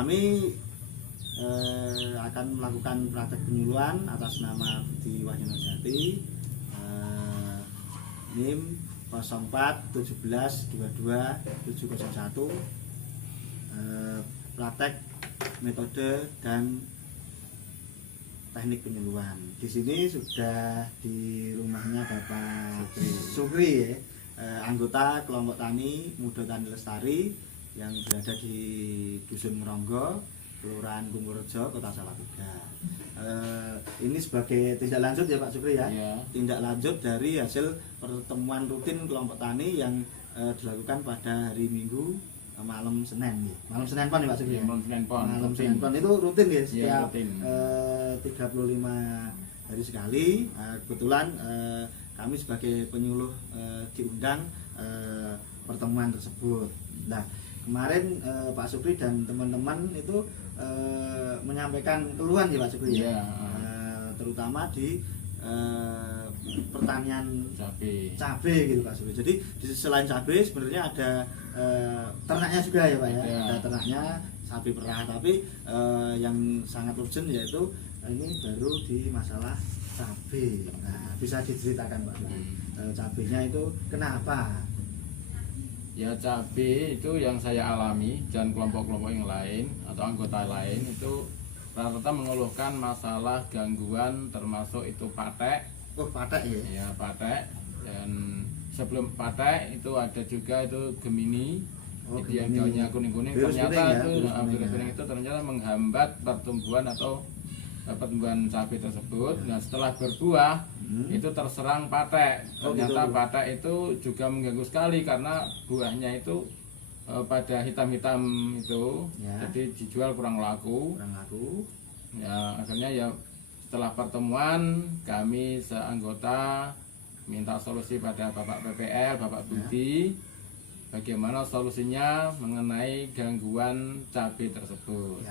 kami akan melakukan praktek penyuluhan atas nama Budi Wahyono Jati, NIM 04 17 22 701, praktek metode dan teknik penyuluhan. Di sini sudah di rumahnya Bapak Sukri ya, anggota kelompok tani Muda Tani Lestari yang berada di Dusun Meronggo, Kelurahan Kumbulrejo, Kota Salatiga. Ini sebagai tindak lanjut ya Pak Sukri ya, tindak lanjut dari hasil pertemuan rutin kelompok tani yang dilakukan pada hari Minggu malam Senin ya. Malam Senin Pon ya Pak Sukri ya? Malam Senin Pon itu rutin ya, setiap 35 hari sekali. Kebetulan kami sebagai penyuluh diundang pertemuan tersebut. Nah, kemarin Pak Sukri dan teman-teman itu menyampaikan keluhan ya Pak Sukri ya, terutama di pertanian cabai gitu Pak Sukri. Jadi selain cabai sebenarnya ada ternaknya juga ya Pak ya, ada ternaknya sapi perah, tapi yang sangat urgent yaitu ini baru di masalah cabai. Nah, bisa diceritakan Pak Sukri, cabainya itu kenapa? Ya, cabai itu yang saya alami dan kelompok-kelompok yang lain atau anggota lain itu rata-rata mengeluhkan masalah gangguan, termasuk itu patek. Oh, patek ya? Ya, patek. Dan sebelum patek itu ada juga itu Gemini. Itu yang daunnya kuning-kuning, ternyata itu virus kuning itu ternyata menghambat pertumbuhan atau pertumbuhan cabai tersebut. Nah, setelah berbuah itu terserang patek. Ternyata patek itu juga mengganggu sekali karena buahnya itu pada hitam-hitam itu, jadi dijual kurang laku. Ya, akhirnya ya setelah pertemuan kami seanggota minta solusi pada Bapak PPL, Bapak Budi, bagaimana solusinya mengenai gangguan cabai tersebut.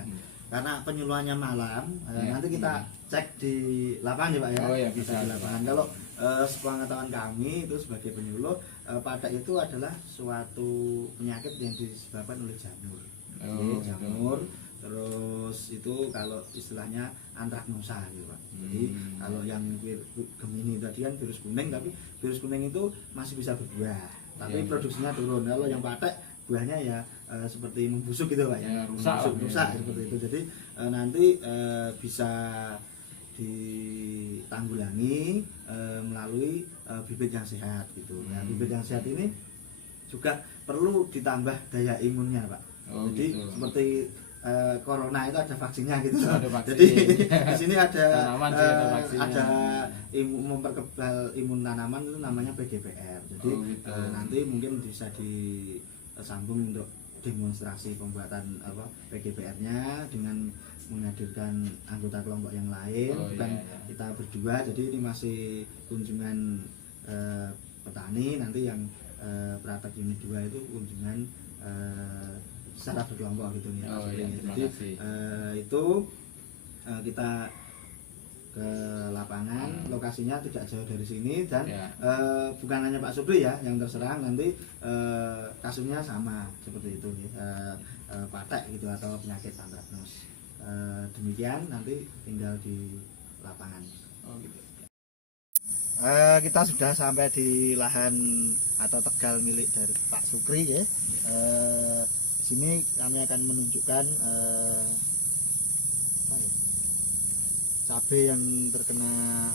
Karena penyuluhannya malam, nanti kita cek di lapangan ya Pak ya. Oh ya, bisa di lapangan. Kalau sepengetahuan kami itu sebagai penyuluh, patek itu adalah suatu penyakit yang disebabkan oleh jamur. Jamur, terus itu kalau istilahnya antraknosa gitu Pak. Jadi kalau yang Gemini tadi kan virus kuning, tapi virus kuning itu masih bisa berbuah, tapi produksinya turun. Kalau yang patek buahnya ya seperti membusuk gitu Pak ya, rusak seperti itu. Jadi nanti bisa ditanggulangi melalui bibit yang sehat gitu. Nah, bibit yang sehat ini juga perlu ditambah daya imunnya Pak. Jadi seperti corona itu ada vaksinnya gitu. Jadi di sini ada memperkebal imun tanaman itu namanya PGPR. Jadi nanti mungkin bisa disambung untuk demonstrasi pembuatan PGPR-nya dengan menghadirkan anggota kelompok yang lain, bukan kita berdua. Jadi ini masih kunjungan petani, nanti yang praktek unit 2 itu kunjungan secara berkelompok gitu ya. Jadi itu kita ke lapangan, lokasinya tidak jauh dari sini dan bukan hanya Pak Supri ya yang terserang, nanti kasusnya sama seperti itu patek gitu atau penyakit antraknos. Demikian, nanti tinggal di lapangan. Kita sudah sampai di lahan atau tegal milik dari Pak Sukri ya. Di sini kami akan menunjukkan cabai yang terkena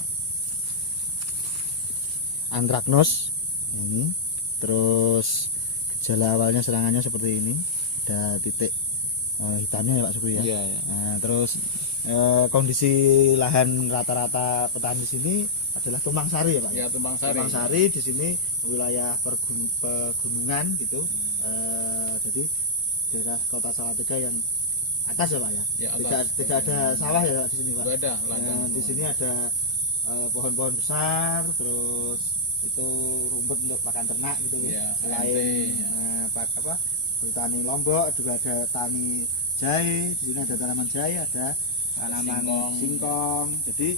antraknos ini. Terus gejala awalnya serangannya seperti ini, ada titik hitamnya ya Pak Sukri ya. Nah, terus kondisi lahan rata-rata petani di sini adalah tumpang sari ya Pak. Ya, tumpang sari di sini wilayah pegunungan gitu. Jadi daerah Kota Salatiga yang atas ya Pak ya. Tidak ada sawah ya Pak di sini Pak. Ada, di sini ada pohon-pohon besar, terus itu rumput untuk pakan ternak gitu ya. Selain bertani lombok juga ada tani jahe. Di sini ada tanaman jahe, ada tanaman singkong. Jadi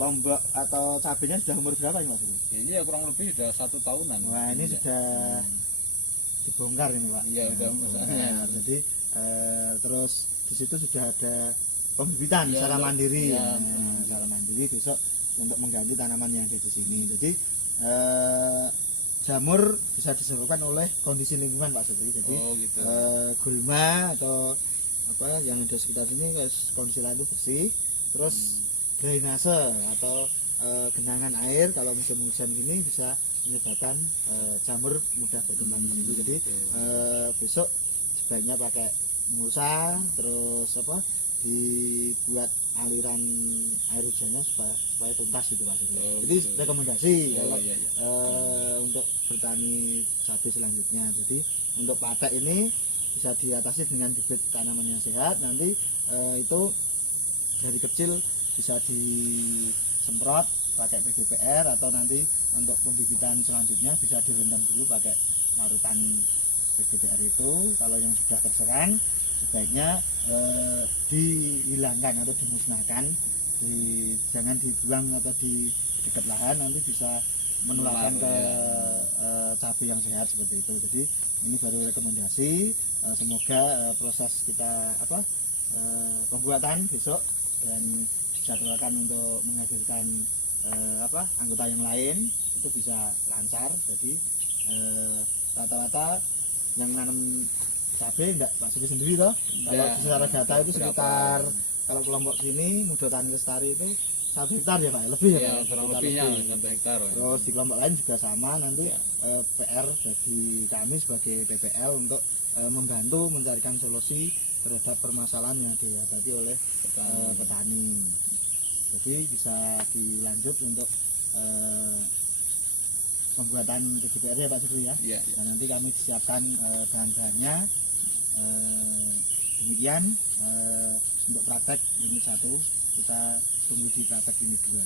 lombok atau cabenya sudah umur berapa ini Mas? Ini ya kurang lebih sudah 1 tahunan. Wah, ini sudah dibongkar ini Pak. Iya, udah Nah, jadi terus di situ sudah ada pembibitan Ya, secara mandiri. ya. Nah, secara mandiri besok untuk mengganti tanaman yang ada di sini. Jadi jamur bisa disebabkan oleh kondisi lingkungan Pak Supri. Jadi Oh gitu. gulma atau apa yang ada sekitar sini kondisi lain itu bersih, terus drainase atau genangan air kalau musim hujan gini bisa menyebabkan jamur mudah berkembang di situ. Jadi besok sebaiknya pakai mulsa, terus apa dibuat aliran air hujannya supaya tuntas gitu Pak. Jadi rekomendasi kalau iya. untuk bertani cabai selanjutnya. Jadi untuk patek ini bisa diatasi dengan bibit tanaman yang sehat. Nanti itu dari kecil bisa disemprot pakai PGPR, atau nanti untuk pembibitan selanjutnya bisa direndam dulu pakai larutan PGPR itu. Kalau yang sudah terserang sebaiknya dihilangkan atau dimusnahkan, jangan dibuang atau di dekat lahan, nanti bisa menularkan ke cabai yang sehat seperti itu. Jadi ini baru rekomendasi, semoga proses kita pembuatan besok dan dijadwalkan untuk menghadirkan anggota yang lain itu bisa lancar. Jadi rata-rata yang nanam cabai enggak Pak Supri sendiri toh. Kalau secara data itu sekitar, kalau kelompok sini Muda Tani Lestari itu 1 hektar ya Pak, lebih ya Pak? Kurang lebihnya 1 hektar. Terus di kelompok lain juga sama. Nanti PR bagi kami sebagai PPL untuk membantu mencarikan solusi terhadap permasalahan yang dihadapi oleh petani. Jadi bisa dilanjut untuk pembuatan PGPR ya Pak Supri ya. Iya. Dan nanti kami disiapkan bahan-bahannya. Demikian untuk praktek ini 1, kita tunggu di praktek ini 2.